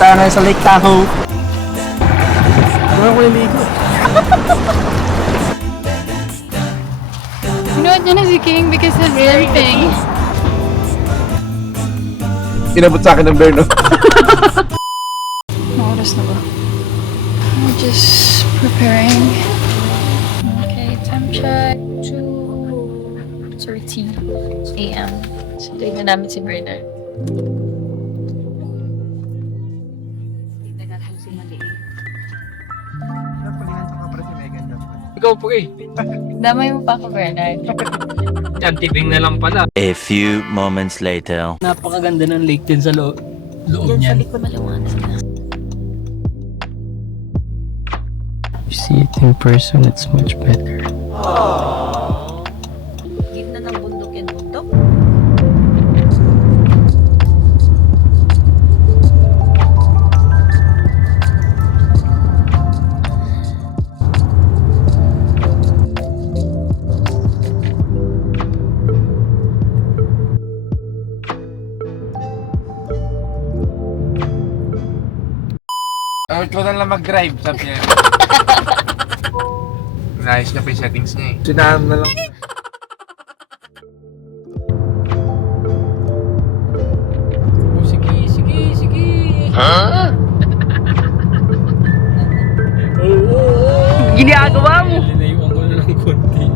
tayo ngayon sa Lake Tahoe. Gawin ko yung ligo. Sinuot niya na si King because of limping. Inabot sa akin ng bear, no? Oras na ba? I'm just preparing. Okay, time check. 2:13 a.m. So, tignan namin si Bernard. Ikaw po eh. Damay mo pa ako, Bernard. Yan, tibing na lang pala. A few moments later. Napakaganda ng lake din sa loob niyan. Maliwanag na. You see it in person, it's much better. Gitna ng bundok yan, bundok. Ikaw na lang mag-drive, sabi niya. Naayos na pa yung settings niya eh. Sinahan na lang. Oh, sige, sige, sige. Ha? Oo. Ginagawa mo! Linayuan ko na ng konti.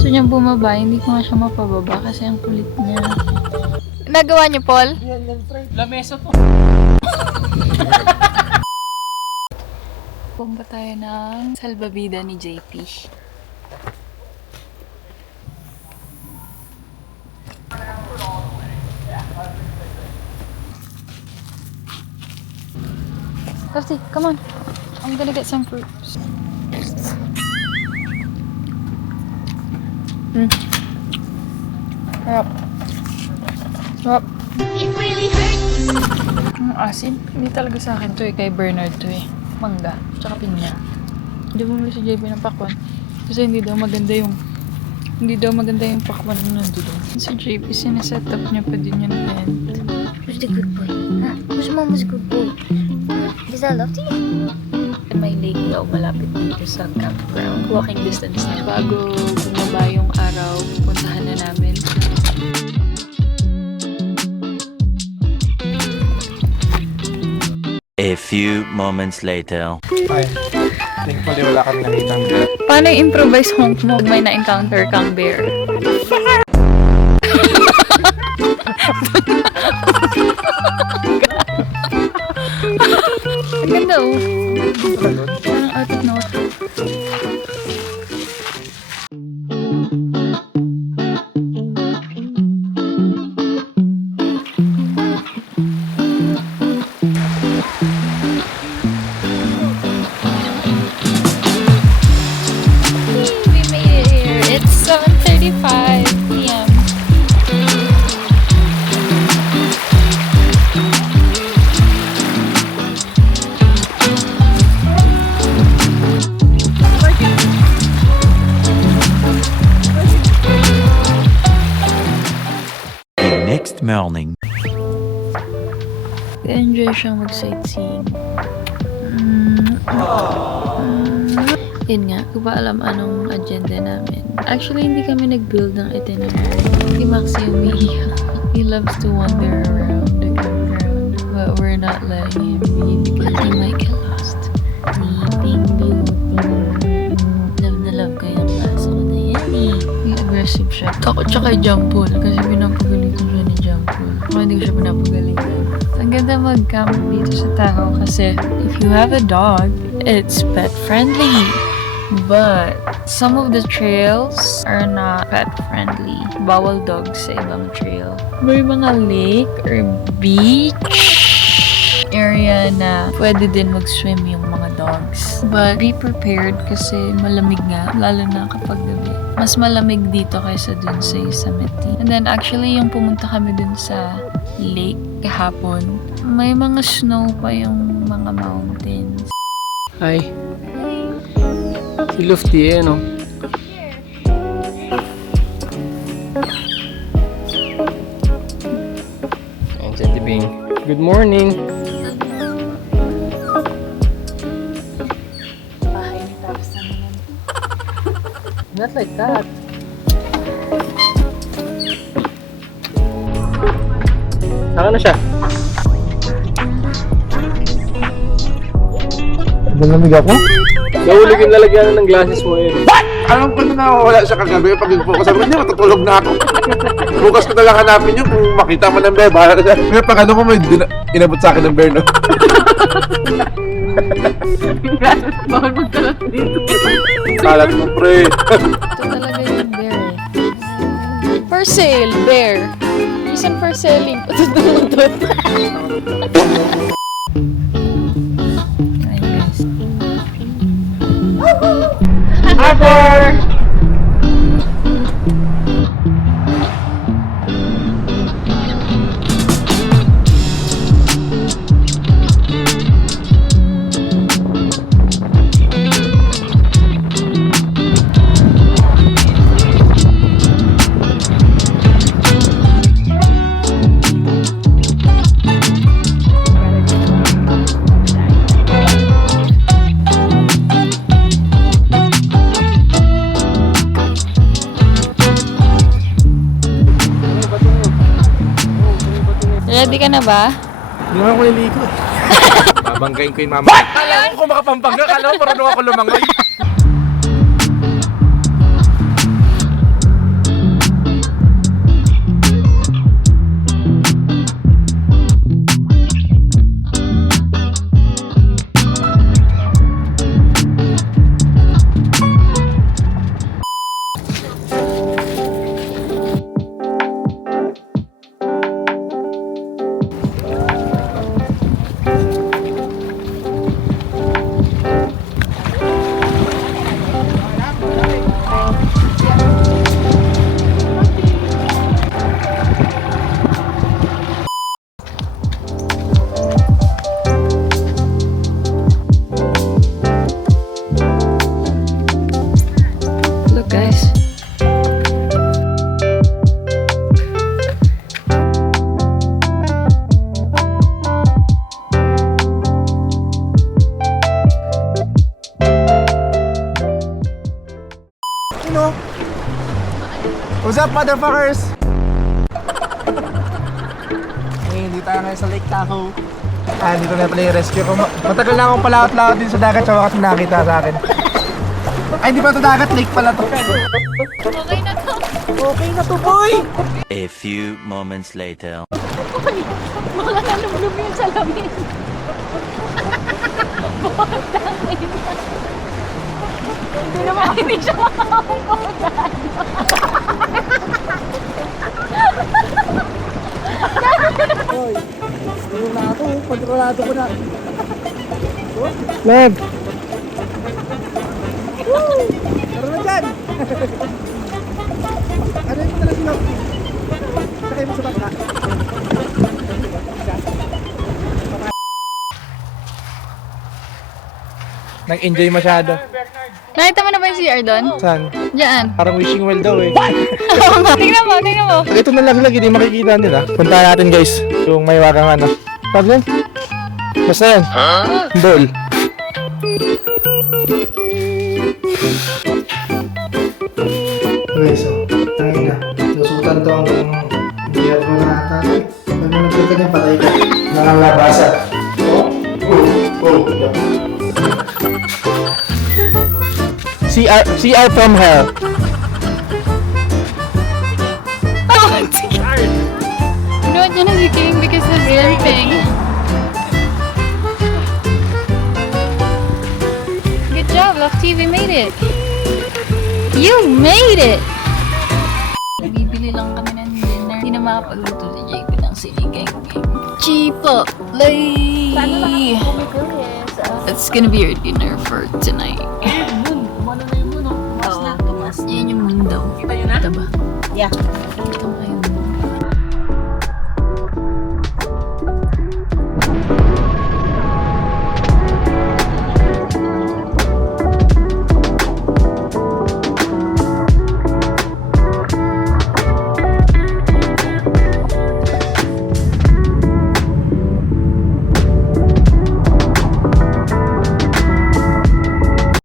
Gusto niyang bumaba, hindi ko nga siya mapababa kasi ang kulit niya. Nagawa niyo, Paul? Lamesa to. Bumba tayo ng salbabida ni JP. Lefty, come on. I'm gonna get some fruits. Harap. Harap. Ang asin. Hindi talaga sa akin to eh. Kay Bernard to eh. Mangga. Tsaka pinya. Hindi bumili si JP ng pakwan. Kasi hindi daw maganda yung pakwan na nandoon. Si JP, sineset up niya pa din yung tent. Who's the good boy? Ha? Who's mama's good boy? Is that Lofty? May lake daw malapit dito sa campground. Walking distance na. Bago bumaba yung araw, puntahan na namin. A few moments later. Ay, thankfully wala kami nakitang bear. Paano yung improvise honk mo pag may na-encounter kang bear? Ang ganda oh. Parang out of nowhere. We made it here. It's 7:35 p.m. The next morning. Enjoy siyang mag-sightseeing. Yun nga, ko ba alam anong agenda namin. Actually, hindi kami nag-build ng itinerary. Si Maxi umiiyak. He loves to wander around the campground. But we're not letting him be because he might get lost. Sleeping Beauty. Love na love ko yung aso ko na yan eh. May aggressive siya. Takot siya kay Jampol kasi pinapagaling ko siya ni Jampol. Kung hindi ko siya pinapagalingan. Ang ganda mag-camp dito sa Tahoe kasi if you have a dog, it's pet friendly. But some of the trails are not pet friendly. Bawal dogs sa ibang trail. May mga lake or beach area na pwede din mag-swim yung mga dogs. But be prepared kasi malamig nga, lalo na kapag gabi. Mas malamig dito kaysa dun sa Yosemite. And then actually yung pumunta kami dun sa lake kahapon, may mga snow pa yung mga mountains. Hi. Si Lufty eh, no? Ayan si Ate Bing. Good morning. Bahay ni Tapos naman. Not like that. Saka na siya. Malamig ako? Nahulog yung lalagyan ng glasses mo eh. Alam ko na nawawala siya kagabi. Pag nag-focus ako, hindi, matutulog na ako. Bukas ko na lang hanapin yun kung makita mo ng bear. Bahala na siya. Ngayon, pag ano ko may inabot sa akin ng bear, no? Bawal magkalat dito. Kalat mo, pre. Ito talaga yung bear eh. For sale, bear. Reason for selling. Patutulog. Ayun guys. Harbor! Ready ka na ba? Hindi naman ako niligo eh. Babanggain ko yung mama. Kala ko kung makapampangga. Kala ko marunong ako lumangoy. Look guys. What's up, motherfuckers? Hindi tayo ngayon sa Lake Tahoe. Dito na pala yung rescue ko. Matagal na akong palawat-lawat din sa dagat sa wakas nakita sa akin. Ay, hindi pa ito dagat. Lake pala to. Okay na to. Okay na to, boy! A few moments later. Baka nalumlum yung salamin. Hindi naman hindi siya makakapagpapagaan. Ayun na ako. Kontrolado ko na. Leg! Woo! Tara na dyan! Ano yung talagang sila? Sakay mo sa baka. Nag-enjoy masyado. Nakita mo na ba yung CR doon? Saan? Diyan. Parang wishing well daw eh. Tingnan mo, tingnan mo. Ito na laglag, hindi makikita nila. Punta natin guys, yung may wakang ano. Sabi yan? Basta yan. Ball. Okay, so, tangin na. Nusutan to ang biyar mo na ata. Pag nagpil ka niya, patay ka. Nakangabasa. CR from hell. You know what, you're not kidding because of the real thing. Good job, Love TV made it. You made it! Bibili lang kami ng dinner. Hindi na makapagluto si JP ng sinigang. Chipotle! It's gonna be our dinner for tonight. Yun yung moon daw. Kita nyo na? Diba? Yeah. Kita mo kayo.